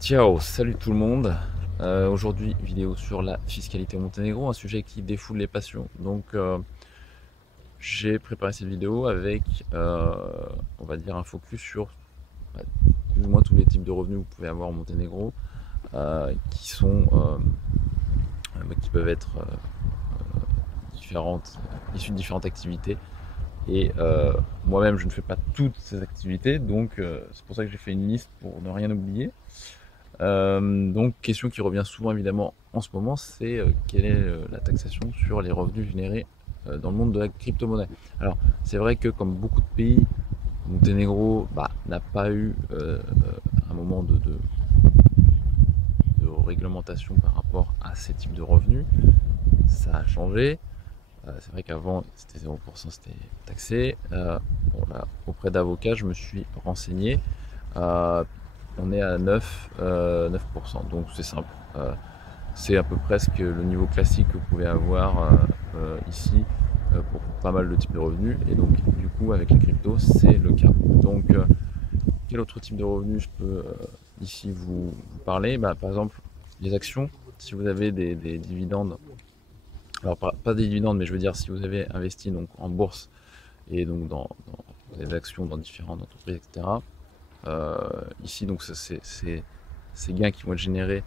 Ciao, salut tout le monde. Aujourd'hui, vidéo sur la fiscalité au Monténégro, un sujet qui défoule les passions. Donc, j'ai préparé cette vidéo avec, on va dire, un focus sur bah, plus ou moins tous les types de revenus que vous pouvez avoir au Monténégro, qui sont, qui peuvent être différentes, issues de différentes activités. Et moi-même, je ne fais pas toutes ces activités, donc c'est pour ça que j'ai fait une liste pour ne rien oublier. Donc, question qui revient souvent évidemment en ce moment, c'est quelle est la taxation sur les revenus générés dans le monde de la crypto-monnaie. Alors, c'est vrai que comme beaucoup de pays, Monténégro n'a pas eu un moment de réglementation par rapport à ces types de revenus. Ça a changé. C'est vrai qu'avant, c'était 0%, c'était taxé. Bon, là, auprès d'avocats, je me suis renseigné. On est à 9%, donc c'est simple. C'est à peu près le niveau classique que vous pouvez avoir ici pour pas mal de types de revenus. Et donc, du coup, avec les cryptos, c'est le cas. Donc, quel autre type de revenus je peux ici vous parler? Par exemple, les actions. Si vous avez des dividendes, alors pas des dividendes, mais je veux dire si vous avez investi donc en bourse et donc dans des actions dans différentes entreprises, etc. Ici, donc, ces gains qui vont être générés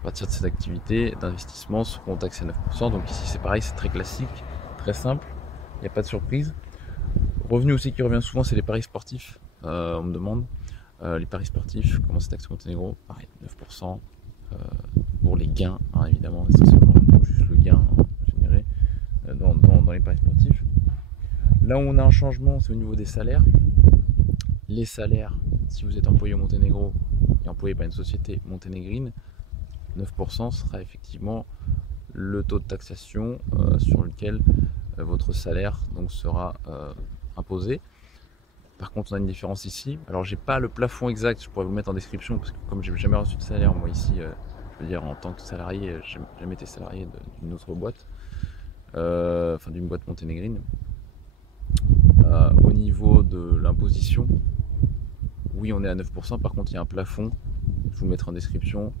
à partir de ces activités d'investissement seront taxés à 9%. Donc ici, c'est pareil, c'est très classique, très simple, il n'y a pas de surprise. Revenu aussi qui revient souvent, c'est les paris sportifs. On me demande les paris sportifs, comment c'est taxé au Monténégro? Pareil, 9% pour les gains, hein, évidemment, essentiellement juste le gain généré dans les paris sportifs. Là où on a un changement, c'est au niveau des salaires. Les salaires, si vous êtes employé au Monténégro et employé par une société monténégrine, 9% sera effectivement le taux de taxation sur lequel votre salaire donc sera imposé. Par contre, on a une différence ici. Alors, j'ai pas le plafond exact, je pourrais vous le mettre en description parce que comme j'ai jamais reçu de salaire, moi ici, je veux dire en tant que salarié, j'ai jamais été salarié d'une autre boîte, enfin d'une boîte monténégrine. Au niveau de l'imposition, oui, on est à 9%. Par contre, il y a un plafond. Je vous le mettrai en description.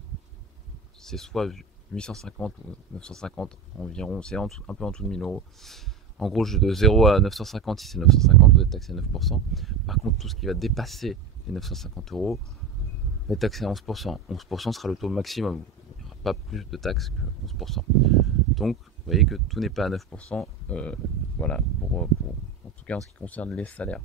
C'est soit 850 ou 950 environ. C'est un peu en dessous de 1000 euros. En gros, de 0 à 950, si c'est 950, vous êtes taxé à 9%. Par contre, tout ce qui va dépasser les 950 euros va être taxé à 11%. 11% sera le taux maximum. Il n'y aura pas plus de taxes que 11%. Donc, vous voyez que tout n'est pas à 9%. Voilà, en tout cas en ce qui concerne les salaires.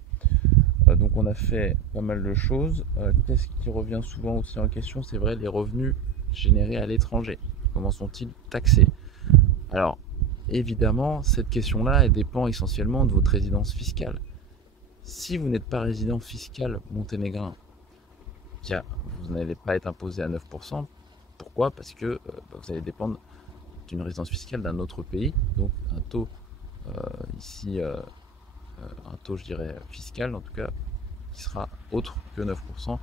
Donc on a fait pas mal de choses. Qu'est-ce qui revient souvent aussi en question? C'est vrai, les revenus générés à l'étranger. Comment sont-ils taxés? Alors, évidemment, cette question-là, elle dépend essentiellement de votre résidence fiscale. Si vous n'êtes pas résident fiscal monténégrin, vous n'allez pas être imposé à 9%. Pourquoi? Parce que vous allez dépendre d'une résidence fiscale d'un autre pays, donc un taux ici, un taux, je dirais, fiscal en tout cas, qui sera autre que 9%,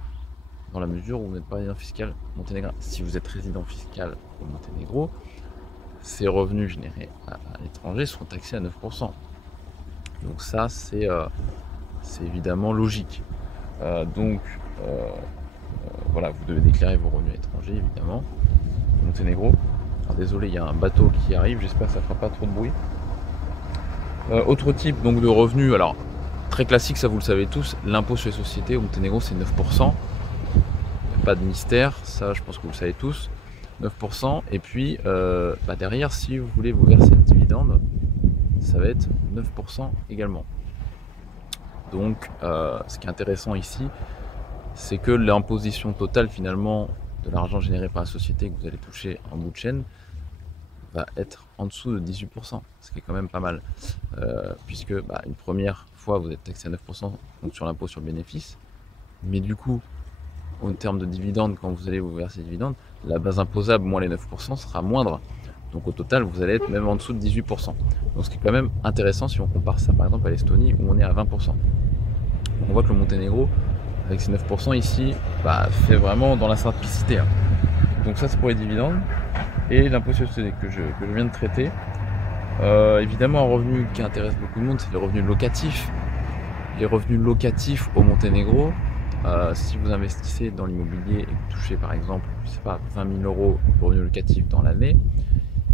dans la mesure où vous n'êtes pas résident fiscal monténégrin. Si vous êtes résident fiscal au Monténégro, ces revenus générés à l'étranger seront taxés à 9%. Donc ça, c'est évidemment logique. Voilà, vous devez déclarer vos revenus à l'étranger, évidemment, au Monténégro. Alors désolé, il y a un bateau qui arrive, j'espère que ça ne fera pas trop de bruit. Autre type donc de revenus, alors très classique, ça vous le savez tous, l'impôt sur les sociétés au Monténégro c'est 9%. Il n'y a pas de mystère, ça je pense que vous le savez tous. 9%. Et puis derrière, si vous voulez vous verser le dividende, ça va être 9% également. Donc ce qui est intéressant ici, c'est que l'imposition totale finalement de l'argent généré par la société que vous allez toucher en bout de chaîne va être en dessous de 18%, ce qui est quand même pas mal, puisque une première fois vous êtes taxé à 9% donc sur l'impôt sur le bénéfice, mais du coup en termes de dividendes, quand vous allez vous verser des dividendes, la base imposable moins les 9% sera moindre, donc au total vous allez être même en dessous de 18%. Donc ce qui est quand même intéressant si on compare ça par exemple à l'Estonie où on est à 20%. Donc on voit que le Monténégro avec ses 9% ici fait vraiment dans la simplicité, hein. Donc ça c'est pour les dividendes. Et l'impôt sur les sociétés que je viens de traiter. Évidemment, un revenu qui intéresse beaucoup de monde, c'est les revenus locatifs. Les revenus locatifs au Monténégro, Si vous investissez dans l'immobilier et que vous touchez par exemple, je sais pas, 20 000 euros de revenus locatifs dans l'année,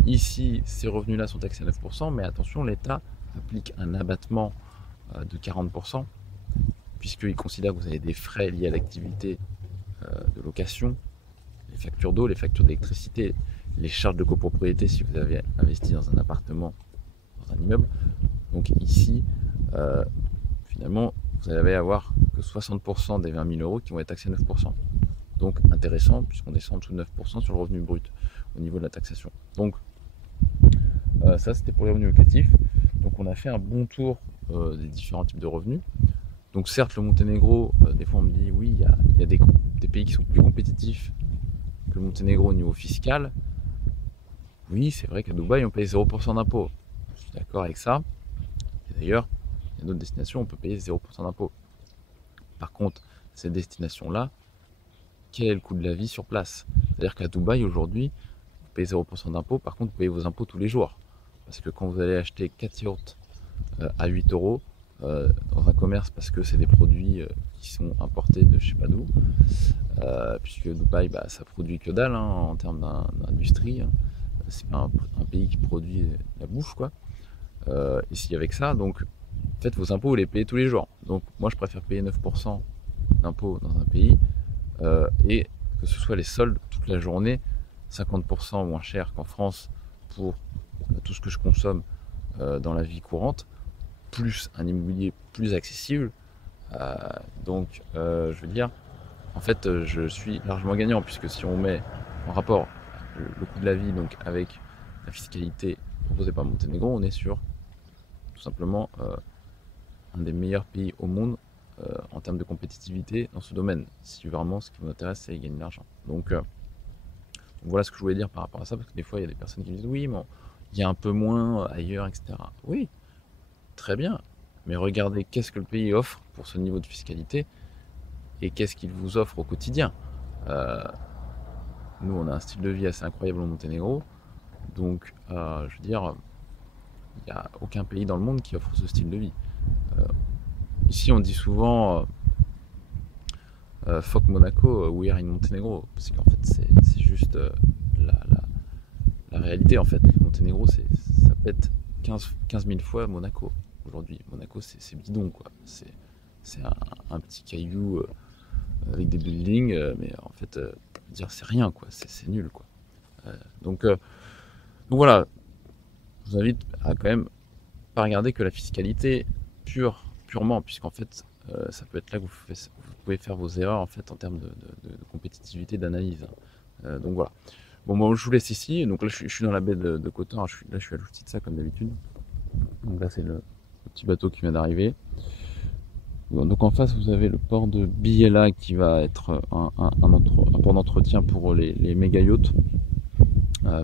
ici ces revenus-là sont taxés à 9%, mais attention, l'État applique un abattement de 40%, puisqu'il considère que vous avez des frais liés à l'activité de location, les factures d'eau, les factures d'électricité, les charges de copropriété si vous avez investi dans un appartement, dans un immeuble. Donc ici, finalement, vous allez avoir que 60% des 20 000 euros qui vont être taxés à 9%. Donc intéressant, puisqu'on descend en dessous de 9% sur le revenu brut au niveau de la taxation. Donc ça, c'était pour les revenus locatifs. Donc on a fait un bon tour des différents types de revenus. Donc certes, le Monténégro, des fois on me dit oui, il y a des pays qui sont plus compétitifs que le Monténégro au niveau fiscal. Oui, c'est vrai qu'à Dubaï, on paye 0% d'impôt. Je suis d'accord avec ça. Et d'ailleurs, il y a d'autres destinations où on peut payer 0% d'impôt. Par contre, ces destinations-là, quel est le coût de la vie sur place? C'est-à-dire qu'à Dubaï, aujourd'hui, vous payez 0% d'impôt. Par contre, vous payez vos impôts tous les jours. Parce que quand vous allez acheter 4 yachts à 8 euros dans un commerce, parce que c'est des produits qui sont importés de je sais pas d'où, puisque Dubaï, ça produit que dalle en termes d'industrie. C'est pas un pays qui produit la bouffe, quoi. Ici, avec ça, donc, en fait, vos impôts, vous les payez tous les jours. Donc, moi, je préfère payer 9% d'impôts dans un pays et que ce soit les soldes toute la journée, 50% moins cher qu'en France pour tout ce que je consomme dans la vie courante, plus un immobilier plus accessible. Donc, je veux dire, en fait, je suis largement gagnant, puisque si on met en rapport le coût de la vie donc avec la fiscalité proposée par Monténégro, on est sur tout simplement un des meilleurs pays au monde en termes de compétitivité dans ce domaine. Si vraiment ce qui vous intéresse, c'est gagner de l'argent. Donc voilà ce que je voulais dire par rapport à ça, parce que des fois il y a des personnes qui me disent oui, mais il y a un peu moins ailleurs, etc. Oui, très bien, mais regardez qu'est-ce que le pays offre pour ce niveau de fiscalité et qu'est-ce qu'il vous offre au quotidien. Nous, on a un style de vie assez incroyable au Monténégro, donc je veux dire, il n'y a aucun pays dans le monde qui offre ce style de vie. Ici, on dit souvent fuck Monaco, we are in Monténégro, parce qu'en fait, c'est juste la réalité. En fait, Monténégro, ça pète 15 000 fois Monaco aujourd'hui. Monaco, c'est bidon, quoi. C'est un petit caillou avec des buildings, mais en fait, dire c'est rien, quoi. C'est nul, quoi. Donc voilà, je vous invite à quand même pas regarder que la fiscalité purement, puisqu'en fait, ça peut être là que vous pouvez faire vos erreurs en fait en termes de compétitivité, d'analyse. Donc voilà. Bon, moi je vous laisse ici. Donc là, je suis dans la baie de Kotor. Je suis à l'outil de ça comme d'habitude. Donc là, c'est le petit bateau qui vient d'arriver. Donc en face, vous avez le port de Biella qui va être un port d'entretien pour les méga yachts,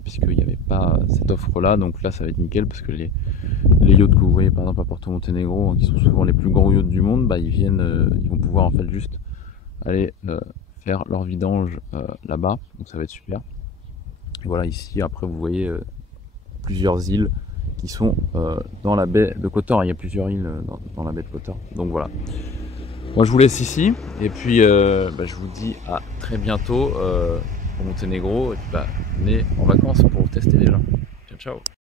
puisqu'il n'y avait pas cette offre-là. Donc là, ça va être nickel parce que les yachts que vous voyez par exemple à Porto Monténégro, qui sont souvent les plus gros yachts du monde, ils vont pouvoir en fait juste aller faire leur vidange là-bas. Donc ça va être super. Et voilà, ici après vous voyez plusieurs îles qui sont dans la baie de Kotor. Il y a plusieurs îles dans la baie de Kotor. Donc voilà. Moi je vous laisse ici et puis je vous dis à très bientôt au Monténégro et puis venez en vacances pour tester déjà. Ciao ciao.